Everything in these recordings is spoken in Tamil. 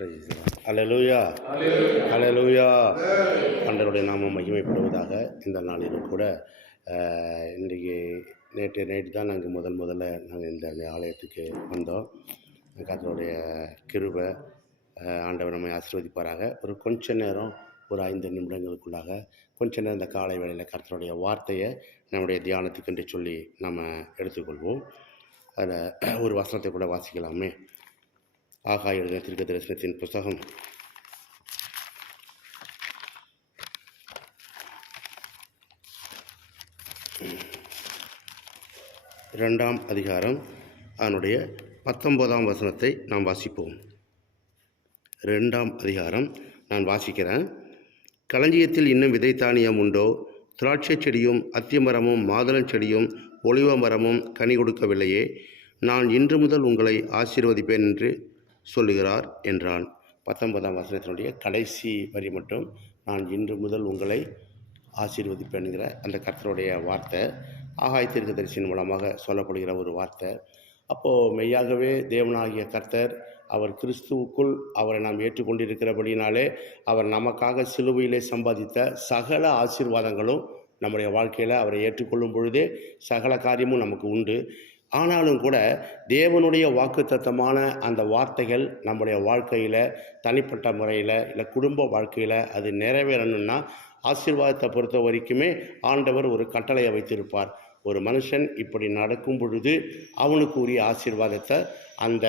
அல்லேலூயா, அல்லேலூயா. ஆண்டவருடைய நாமம் மகிமைப்படுவதாக. இந்த நாளிலும் கூட இன்றைக்கி நேற்று நைட்டு தான் நாங்கள் முதல்ல நாங்கள் இந்த ஆலயத்துக்கு வந்தோம். கர்த்தருடைய கிருபை, ஆண்டவர் நம்மை ஆசீர்வதிப்பாராக. ஒரு கொஞ்ச நேரம், ஒரு 5 நிமிடங்களுக்குள்ளாக கொஞ்ச நேரம் இந்த காலை வேளையில் கர்த்தருடைய வார்த்தையை நம்முடைய தியானத்துக்கு என்று சொல்லி நம்ம எடுத்துக்கொள்வோம். அதில் ஒரு வசனத்தை கூட வாசிக்கலாமே. ஆகாய எழுதின தீர்க்கதரிசனத்தின் புத்தகம் 2ஆம் அதிகாரம் அதனுடைய 19ஆம் வசனத்தை நாம் வாசிப்போம். 2ஆம் அதிகாரம் நான் வாசிக்கிறேன். களஞ்சியத்தில் இன்னும் விதைத்தானியம் உண்டோ? திராட்சை செடியும் அத்திமரமும் மாதுளஞ்செடியும் ஒலிவ மரமும் கனி கொடுக்கவில்லையே? நான் இன்று முதல் உங்களை ஆசீர்வதிப்பேன் என்று சொல்லுகிறார் என்றான். 19ஆம் வசனத்தினுடைய கடைசி வரி மட்டும், நான் இன்று முதல் உங்களை ஆசீர்வதிப்பேன்கிற அந்த கர்த்தருடைய வார்த்தை ஆகாய தீர்க்கதரிசியின் மூலமாக சொல்லப்படுகிற ஒரு வார்த்தை. அப்போது மெய்யாகவே தேவனாகிய கர்த்தர், அவர் கிறிஸ்துவுக்குள் அவரை நாம் ஏற்றுக்கொண்டிருக்கிறபடினாலே அவர் நமக்காக சிலுவையிலே சம்பாதித்த சகல ஆசீர்வாதங்களும் நம்முடைய வாழ்க்கையில் அவரை ஏற்றுக்கொள்ளும் பொழுதே சகல காரியமும் நமக்கு உண்டு. ஆனாலும் கூட தேவனுடைய வாக்குத்தத்தமான அந்த வார்த்தைகள் நம்முடைய வாழ்க்கையில், தனிப்பட்ட முறையில், இல்லை குடும்ப வாழ்க்கையில் அது நிறைவேறணும்னா ஆசீர்வாதத்தை பொறுத்த வரைக்குமே ஆண்டவர் ஒரு கட்டளையை வைத்திருப்பார். ஒரு மனுஷன் இப்படி நடக்கும் பொழுது அவனுக்கு உரிய ஆசீர்வாதத்தை அந்த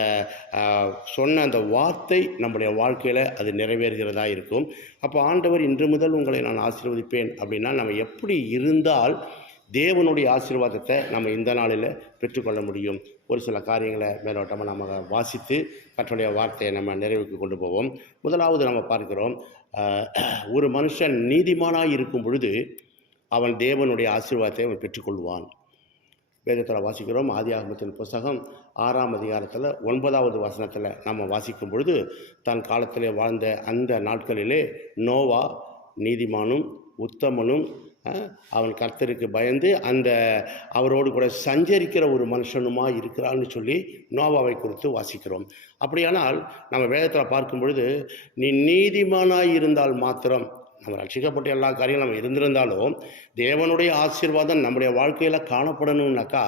சொன்ன அந்த வார்த்தை நம்முடைய வாழ்க்கையில் அது நிறைவேறுகிறதா இருக்கும். அப்போ ஆண்டவர் இன்று முதல் உங்களை நான் ஆசீர்வதிப்பேன் அப்படின்னா நம்ம எப்படி இருந்தால் தேவனுடைய ஆசீர்வாதத்தை நம்ம இந்த நாளில் பெற்றுக்கொள்ள முடியும்? ஒரு சில காரியங்களை மேலோட்டமாக நம்ம வாசித்து கர்த்தருடைய வார்த்தையை நம்ம நிறைவுக்கு கொண்டு போவோம். முதலாவது நம்ம பார்க்கிறோம், ஒரு மனுஷன் நீதிமானாக இருக்கும் பொழுது அவன் தேவனுடைய ஆசீர்வாதத்தை அவன் பெற்றுக்கொள்வான். வேதத்தில் வாசிக்கிறோம். ஆதியாகமத்தின் புத்தகம் 6ஆம் அதிகாரத்தில் 9வது வசனத்தில் நம்ம வாசிக்கும் பொழுது, தன் காலத்திலே வாழ்ந்த அந்த நாட்களிலே நோவா நீதிமானும் உத்தமனும் அவன் கர்த்தருக்கு பயந்து அந்த அவரோடு கூட சஞ்சரிக்கிற ஒரு மனுஷனுமாக இருக்கிறான்னு சொல்லி நோவாவை குறித்து வாசிக்கிறோம். அப்படியானால் நம்ம வேதத்தில் பார்க்கும் பொழுது, நீ நீதிமானாக இருந்தால் மாத்திரம், நம்ம ரட்சிக்கப்பட்ட எல்லா காரியம் நம்ம இருந்திருந்தாலும் தேவனுடைய ஆசீர்வாதம் நம்முடைய வாழ்க்கையில் காணப்படணும்னாக்கா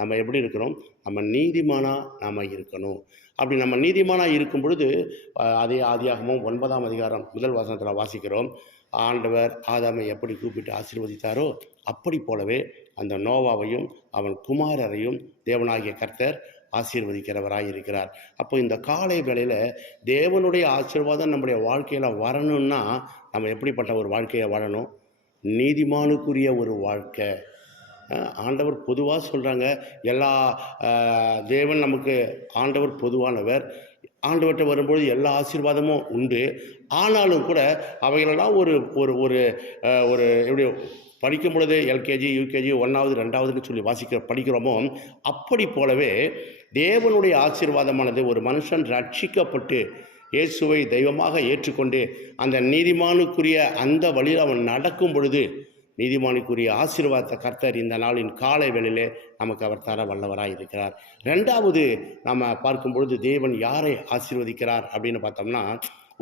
நம்ம எப்படி இருக்கிறோம்? நம்ம நீதிமானாக நாம் இருக்கணும். அப்படி நம்ம நீதிமானாக இருக்கும் பொழுது அதே ஆதியாகமம் 9ஆம் அதிகாரம் 1 வசனத்தில் வாசிக்கிறோம், ஆண்டவர் ஆதாமை எப்படி கூப்பிட்டு ஆசீர்வதித்தாரோ அப்படி போலவே அந்த நோவாவையும் அவன் குமாரரையும் தேவனாகிய கர்த்தர் ஆசீர்வதிக்கிறவராக இருக்கிறார். அப்போ இந்த காலை வேளையில் தேவனுடைய ஆசீர்வாதம் நம்முடைய வாழ்க்கையில் வரணும்னா நம்ம எப்படிப்பட்ட ஒரு வாழ்க்கையை வாழணும்? நீதிமானுக்குரிய ஒரு வாழ்க்கை. ஆண்டவர் பொதுவாக சொல்கிறாங்க, எல்லா தேவன் நமக்கு ஆண்டவர் பொதுவானவர். ஆண்டவர்கிட்ட வரும்பொழுது எல்லா ஆசீர்வாதமும் உண்டு. ஆனாலும் கூட அவைகளெல்லாம் ஒரு ஒரு ஒரு ஒரு எப்படி படிக்கும் பொழுது எல்கேஜி யூகேஜி 1வது 2வதுன்னு சொல்லி படிக்கிறோமோ அப்படி போலவே தேவனுடைய ஆசீர்வாதமானது ஒரு மனுஷன் ரட்சிக்கப்பட்டு இயேசுவை தெய்வமாக ஏற்றுக்கொண்டு அந்த நீதிமானுக்குரிய அந்த வழியில் அவன் நடக்கும் பொழுது நீதிமானுக்குரிய ஆசீர்வாதத்தை கர்த்தர் இந்த நாளின் காலை வேளையிலே நமக்கு அவர் தர வல்லவராக இருக்கிறார். 2வது நம்ம பார்க்கும் பொழுது தேவன் யாரை ஆசீர்வதிக்கிறார் அப்படின்னு பார்த்தோம்னா,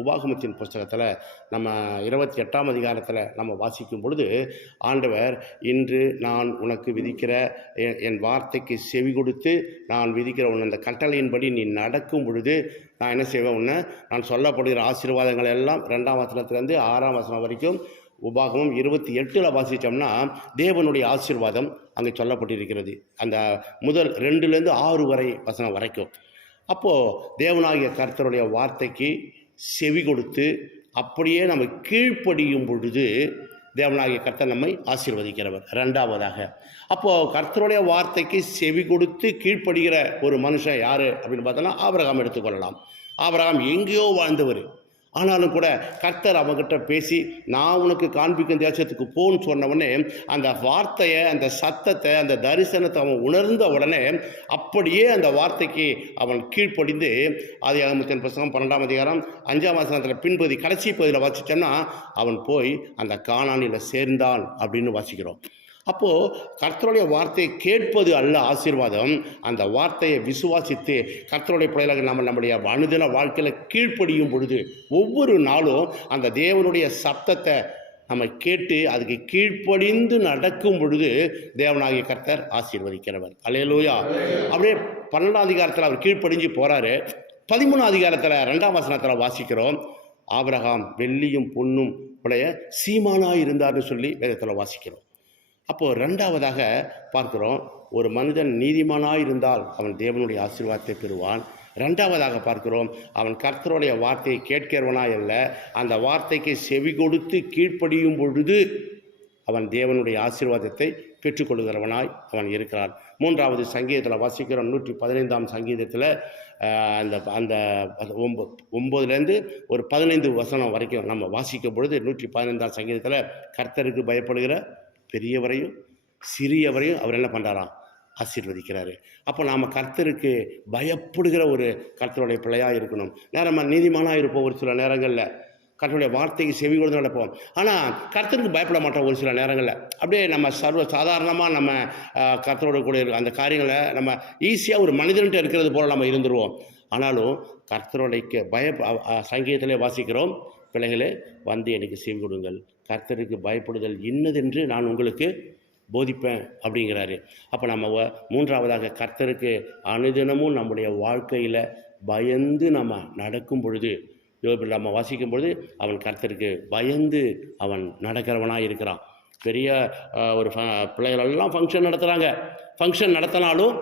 உபாகமத்தின் புஸ்தகத்தில் நம்ம 28ஆம் அதிகாரத்தில் நம்ம வாசிக்கும் பொழுது ஆண்டவர், இன்று நான் உனக்கு விதிக்கிற என் வார்த்தைக்கு செவி கொடுத்து நான் விதிக்கிற உன் அந்த கட்டளையின்படி நீ நடக்கும் பொழுது நான் என்ன செய்வேன்? நான் சொல்லப்படுகிற ஆசீர்வாதங்கள் எல்லாம் 2ஆம் வசனத்திலேருந்து 6ஆம் வசனம் வரைக்கும் உபாகமம் 28 வாசித்தோம்னா தேவனுடைய ஆசீர்வாதம் அங்கே சொல்லப்பட்டிருக்கிறது. அந்த முதல் 2லேருந்து 6 வரை வசனம் வரைக்கும். அப்போது தேவனாகிய கர்த்தருடைய வார்த்தைக்கு செவி கொடுத்து அப்படியே நம்ம கீழ்ப்படியும் பொழுது தேவனாகிய கர்த்தர் நம்மை ஆசீர்வதிக்கிறவர். 2வதாக, அப்போது கர்த்தருடைய வார்த்தைக்கு செவி கொடுத்து கீழ்ப்படுகிற ஒரு மனுஷன் யார் அப்படின்னு பார்த்தோன்னா ஆபிரகாம் எடுத்துக்கொள்ளலாம். ஆபிரகாம் எங்கேயோ வாழ்ந்தவர். ஆனாலும் கூட கர்த்தர் அவங்ககிட்ட பேசி நான் உனக்கு காண்பிக்கும் தேசத்துக்கு போன்னு சொன்னவொடனே அந்த வார்த்தையை, அந்த சத்தத்தை, அந்த தரிசனத்தை அவன் உணர்ந்த உடனே அப்படியே அந்த வார்த்தைக்கு அவன் கீழ்ப்படிந்து ஆதியாகமத்தின் புத்தகம் 12ஆம் அதிகாரம் 5ஆம் வசனத்தில் பின்பகுதி கடைசி பகுதியில் வாசித்தோம்னா அவன் போய் அந்த கானானில் சேர்ந்தான் அப்படின்னு வாசிக்கிறோம். அப்போது கர்த்தருடைய வார்த்தையை கேட்பது அல்ல ஆசீர்வாதம், அந்த வார்த்தையை விசுவாசித்து கர்த்தருடைய பிள்ளைகளாக நம்முடைய அனுதின வாழ்க்கையில் கீழ்ப்படியும் பொழுது, ஒவ்வொரு நாளும் அந்த தேவனுடைய சத்தத்தை நம்ம கேட்டு அதுக்கு கீழ்ப்படிந்து நடக்கும் பொழுது தேவனாகிய கர்த்தர் ஆசீர்வதிக்கிறவர். அல்லேலூயா. அப்படியே 12ஆம் அதிகாரத்தில் அவர் கீழ்ப்படிஞ்சு போகிறாரு. 13ஆம் அதிகாரத்தில் 2ஆம் வசனத்தில் வாசிக்கிறோம், ஆபிரகாம் வெள்ளியும் பொன்னும் உடைய சீமானாய் இருந்தார்னு சொல்லி வேதத்தில் வாசிக்கிறோம். அப்போது 2ஆவதாக பார்க்கிறோம், ஒரு மனிதன் நீதிமானாய் இருந்தால் அவன் தேவனுடைய ஆசீர்வாதத்தை பெறுவான். 2ஆவதாக பார்க்கிறோம், அவன் கர்த்தருடைய வார்த்தையை கேட்கிறவனாய் அல்ல, அந்த வார்த்தைக்கு செவி கொடுத்து கீழ்ப்படியும் பொழுது அவன் தேவனுடைய ஆசீர்வாதத்தை பெற்றுக்கொள்கிறவனாய் அவன் இருக்கிறான். 3வது சங்கீதத்தில் வாசிக்கிறோம், 115ஆம் சங்கீதத்தில் அந்த அந்த 9லேருந்து ஒரு 15 வசனம் வரைக்கும் நம்ம வாசிக்கும் பொழுது 115ஆம் சங்கீதத்தில் கர்த்தருக்கு பயப்படுகிற பெரியவரையும் சிறியவரையும் அவர் என்ன பண்ணுறாராம், ஆசீர்வதிக்கிறாரு. அப்போ நாம் கர்த்தருக்கு பயப்படுகிற ஒரு கர்த்தருடைய பிள்ளையாக இருக்கணும். நேரமாக நீதிமானாக இருப்போம், ஒரு சில நேரங்களில் கர்த்தருடைய வார்த்தைக்கு செவி கொடுத்து நடப்போம். ஆனால் கர்த்தருக்கு பயப்பட மாட்டோம் ஒரு சில நேரங்களில். அப்படியே நம்ம சாதாரணமாக நம்ம கர்த்தரோட கூட அந்த காரியங்களை நம்ம ஈஸியாக ஒரு மனிதன்கிட்ட இருக்கிறது போல் நம்ம இருந்துருவோம். ஆனாலும் கர்த்தருடைய சங்கீதத்திலே வாசிக்கிறோம், பிள்ளைகளே வந்து எனக்கு செவி கொடுங்கள், கர்த்தருக்கு பயப்படுதல் இன்னதென்று நான் உங்களுக்கு போதிப்பேன் அப்படிங்கிறாரு. அப்போ நம்ம 3ஆவதாக கர்த்தருக்கு அனுதினமும் நம்முடைய வாழ்க்கையில் பயந்து நம்ம நடக்கும் பொழுது, யோபில் நம்ம வாசிக்கும் பொழுது அவன் கர்த்தருக்கு பயந்து அவன் நடக்கிறவனாக இருக்கிறான். பெரிய ஒரு பிள்ளைகளெல்லாம் ஃபங்க்ஷன் நடத்துகிறாங்க. ஃபங்க்ஷன் நடத்தினாலும்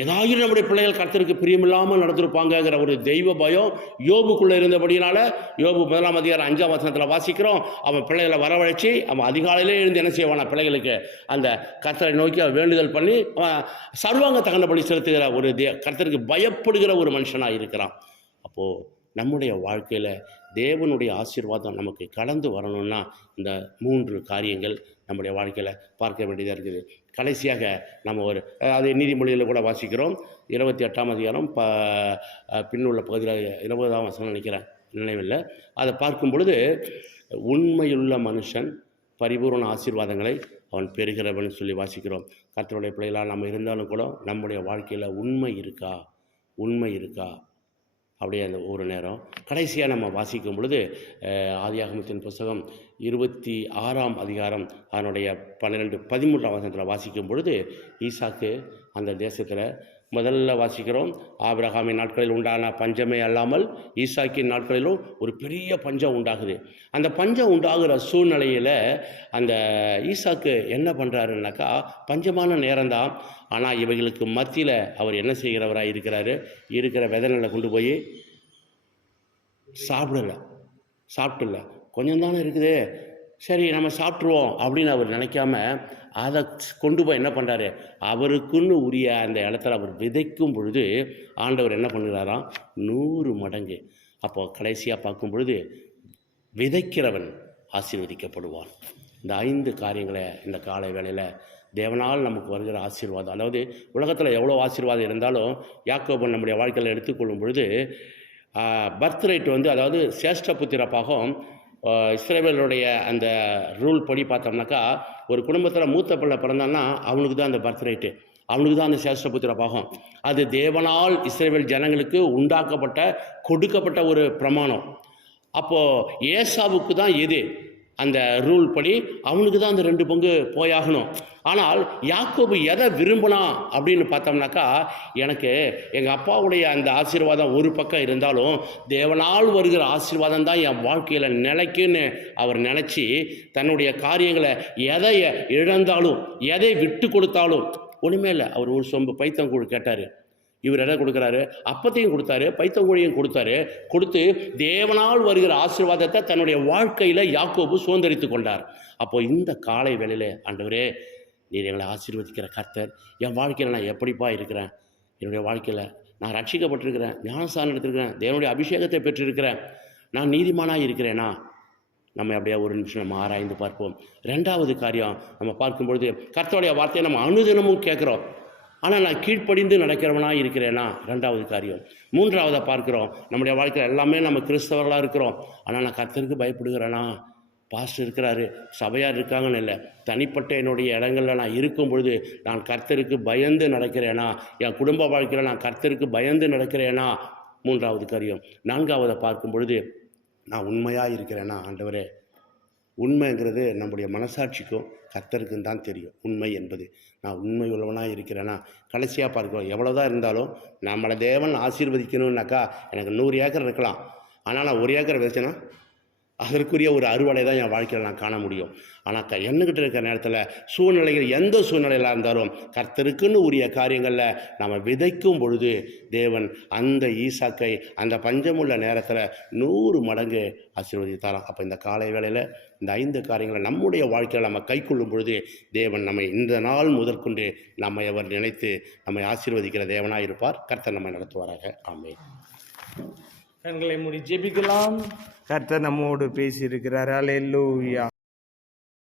ஏதாவது நம்முடைய பிள்ளைகள் கர்த்தருக்கு பிரியமில்லாமல் நடந்திருப்பாங்கங்கிற ஒரு தெய்வ பயம் யோபுக்குள்ளே இருந்தபடினால, யோபு 1ஆம் அதிகாரம் 5ஆம் வசனத்தில் வாசிக்கிறோம், அவன் பிள்ளைகளை வரவழைச்சி அவன் அதிகாலையிலே எழுந்து என்ன செய்வானா, பிள்ளைகளுக்கு அந்த கர்த்தரை நோக்கி அவன் வேண்டுதல் பண்ணி அவன் சர்வாங்க தகனபடி செலுத்துகிற ஒரு கர்த்தருக்கு பயப்படுகிற ஒரு மனுஷனாக இருக்கிறான். அப்போது நம்முடைய வாழ்க்கையில் தேவனுடைய ஆசீர்வாதம் நமக்கு கடந்து வரணும்னா இந்த 3 காரியங்கள் நம்முடைய வாழ்க்கையில் பார்க்க வேண்டியதாக இருக்குது. கடைசியாக நம்ம ஒரு அது நீதிமொழியில் கூட வாசிக்கிறோம், 28ஆம் அதிகாரம் பின்னுள்ள பகுதியில் 20ஆம் வசனம் நினைக்கிறேன், நினைவில்லை. அதை பார்க்கும் பொழுது, உண்மையுள்ள மனுஷன் பரிபூர்ண ஆசீர்வாதங்களை அவன் பெறுகிறவன் சொல்லி வாசிக்கிறோம். கர்த்தருடைய பிள்ளைகளாக நம்ம இருந்தாலும் கூட நம்முடைய வாழ்க்கையில் உண்மை இருக்கா அப்படியே அந்த ஒரு நேரம். கடைசியாக நம்ம வாசிக்கும் பொழுது ஆதியாகமத்தின் புத்தகம் 26ஆம் அதிகாரம் அதனுடைய 12-13ஆம் வசனத்தில் வாசிக்கும் பொழுது, ஈசாக்கு அந்த தேசத்தில் முதல்ல வாசிக்கிறோம், ஆபிரகாமின் நாட்களில் உண்டான பஞ்சமே அல்லாமல் ஈசாக்கின் நாட்களிலும் ஒரு பெரிய பஞ்சம் உண்டாகுது. அந்த பஞ்சம் உண்டாகிற சூழ்நிலையில் அந்த ஈசாக்கு என்ன பண்ணுறாருன்னாக்கா, பஞ்சமான நேரம்தான், ஆனால் இவைகளுக்கு மத்தியில் அவர் என்ன செய்கிறவராக இருக்கிறாரு, இருக்கிற விதைகளை கொண்டு போய் சாப்பிடல கொஞ்சம் தானே இருக்குது, சரி நம்ம சாப்பிட்ருவோம் அப்படின்னு அவர் நினைக்காம அதை கொண்டு போய் என்ன பண்ணுறாரு, அவருக்குன்னு உரிய அந்த இடத்துல அவர் விதைக்கும் பொழுது ஆண்டவர் என்ன பண்ணுறாராம், 100 மடங்கு. அப்போது கடைசியாக பார்க்கும் பொழுது விதைக்கிறவன் ஆசீர்வதிக்கப்படுவான். இந்த 5 காரியங்களை இந்த காலை வேளையில் தேவனால் நமக்கு வருகிற ஆசீர்வாதம், அதாவது உலகத்தில் எவ்வளோ ஆசீர்வாதம் இருந்தாலும் யாக்கோபு நம்முடைய வாழ்க்கையில் எடுத்துக்கொள்ளும் பொழுது பர்த் ரைட் அதாவது சேஷ்ட புத்திர பாகம் இஸ்ரவேலுடைய அந்த ரூல் படி பார்த்தோம்னாக்கா, ஒரு குடும்பத்தில் மூத்த பிள்ளை பிறந்தான்னா அவனுக்கு தான் அந்த பர்த் ரைட்டு, அவனுக்கு தான் அந்த சேஷ்டபுத்திர பாகம். அது தேவனால் இஸ்ரவேல் ஜனங்களுக்கு கொடுக்கப்பட்ட ஒரு பிரமாணம். அப்போது ஏசாவுக்கு தான் எது அந்த ரூல் படி அவனுக்கு தான் அந்த 2 பங்கு போயாகணும். ஆனால் யாக்கோபு எதை விரும்பினா அப்படின்னு பார்த்தோம்னாக்கா, எனக்கு எங்கள் அப்பாவுடைய அந்த ஆசீர்வாதம் ஒரு பக்கம் இருந்தாலும் தேவனால் வருகிற ஆசீர்வாதம் தான் என் வாழ்க்கையில் நிலைக்குன்னு அவர் நினச்சி தன்னுடைய காரியங்களை எதை இழந்தாலும் எதை விட்டு கொடுத்தாலும் ஒன்றுமே இல்லை. அவர் ஒரு சொம்பு பைத்தங்கூழ் கேட்டார், இவர் எதை கொடுக்குறாரு, அப்பத்தையும் கொடுத்தாரு, பைத்தங்கூழியும் கொடுத்து தேவனால் வருகிற ஆசீர்வாதத்தை தன்னுடைய வாழ்க்கையில் யாக்கோபு சுதந்திரித்து கொண்டார். அப்போது இந்த காலை வேளையில், ஆண்டவரே நீர் எங்களை ஆசீர்வதிக்கிற கர்த்தர், என் வாழ்க்கையில் நான் எப்படிப்பா இருக்கிறேன், என்னுடைய வாழ்க்கையில் நான் ரட்சிக்கப்பட்டிருக்கிறேன், ஞானஸ்நானம் எடுத்திருக்கிறேன், தேவனுடைய அபிஷேகத்தை பெற்றிருக்கிறேன், நான் நீதிமானாக இருக்கிறேனா, நம்ம அப்படியே ஒரு நிமிஷம் நம்ம ஆராய்ந்து பார்ப்போம். 2வது காரியம் நம்ம பார்க்கும்பொழுது, கர்த்தருடைய வார்த்தையை நம்ம அனுதினமும் கேட்குறோம், ஆனால் நான் கீழ்ப்படிந்து நடக்கிறவனாக இருக்கிறேனா, 2வது காரியம். 3ஆவதாக பார்க்குறோம், நம்முடைய வாழ்க்கையில் எல்லாமே நம்ம கிறிஸ்தவர்களாக இருக்கிறோம், ஆனால் நான் கர்த்தருக்கு பயப்படுகிறேனா, பாஸ்டர் இருக்கிறாரு, சபையார் இருக்காங்கன்னு இல்லை, தனிப்பட்ட என்னுடைய இடங்களில் நான் இருக்கும் பொழுது நான் கர்த்தருக்கு பயந்து நடக்கிறேனா, என் குடும்ப வாழ்க்கையில் நான் கர்த்தருக்கு பயந்து நடக்கிறேனா, 3வது காரியம். 4வது பார்க்கும் பொழுது நான் உண்மையாக இருக்கிறேனா. ஆண்டவரே, உண்மைங்கிறது நம்முடைய மனசாட்சிக்கும் கர்த்தருக்கும் தான் தெரியும் உண்மை என்பது. நான் உண்மை உள்ளவனாக இருக்கிறேனா. கடைசியாக பார்க்கிறோம், எவ்வளோதான் இருந்தாலும் நம்மளை தேவன் ஆசீர்வதிக்கணுன்னாக்கா எனக்கு 100 ஏக்கர் இருக்கலாம், ஆனால் நான் 1 ஏக்கர் விதைச்சேன்னா அதற்குரிய ஒரு அறுவடை தான் என் வாழ்க்கையில் நான் காண முடியும். ஆனால் என்கிட்ட இருக்கிற நேரத்தில் சூழ்நிலைகள் எந்த சூழ்நிலையில் இருந்தாலும் கர்த்தருக்குன்னு உரிய காரியங்களில் நம்ம விதைக்கும் பொழுது தேவன் அந்த ஈசாக்கை அந்த பஞ்சமுள்ள நேரத்தில் 100 மடங்கு ஆசீர்வதித்தாராம். அப்போ இந்த காலை வேளையில் இந்த 5 காரியங்களை நம்முடைய வாழ்க்கையில் நம்ம கைக்கொள்ளும் பொழுது தேவன் நம்மை இந்த நாள் முதற்கொண்டு நம்மை அவர் நினைத்து நம்மை ஆசீர்வதிக்கிற தேவனாக இருப்பார். கர்த்தர் நம்மை நடத்துவாராக. ஆமென். கண்களை மூடி ஜெபிக்கலாம். கர்த்தர் நம்மோடு பேசியிருக்கிறார். அல்லேலூயா.